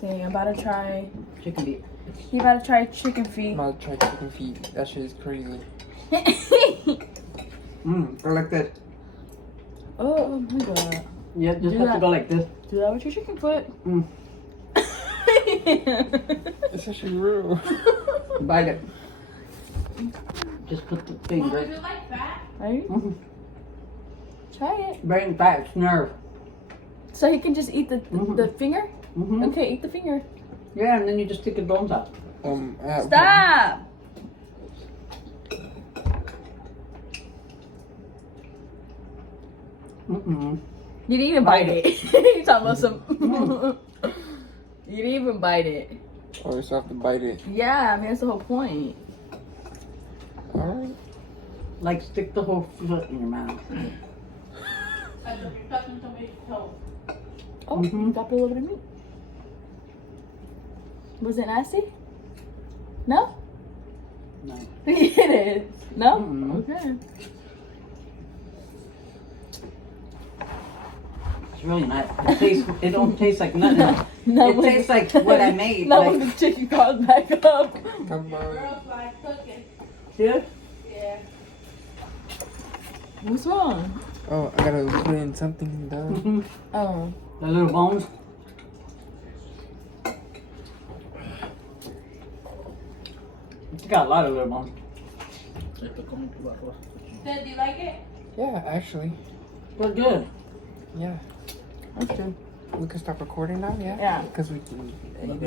Saying, I'm about to try. Chicken feet. You about to try chicken feet. I'm about to try chicken feet. That shit is crazy. Go like this. Oh my god. Yeah, just Do have that. to go like this. Do that with your chicken foot. It's actually real. Bite it. Just put the finger. Is it like that? Right? Mm-hmm. Try it. Brain fat, it's nerve. So he can just eat the finger? Mm-hmm. Okay, eat the finger. Yeah, and then you just take the bones out. Stop! Mm-mm. You didn't even bite it. You talking about some... You didn't even bite it. Oh, you still have to bite it. Yeah, I mean, that's the whole point. Alright. Like, stick the whole foot in your mouth. As if you're touching somebody's toe. Oh, Mhm. you got a little bit of meat. Was it nasty? No? No. It is. No? Mm-mm. Okay. It's really nice. It don't taste like nothing. No, It tastes like what I made. Not like, when the chicken crawls back up. Come on. Girls like cooking. yeah. Yeah. What's wrong? Oh, I gotta put in something down. Oh. The little bones. It's got a lot of little bones. Did you like it? Yeah, actually. They're good. Yeah. That's good. We can stop recording now, yeah? Yeah. Because we can.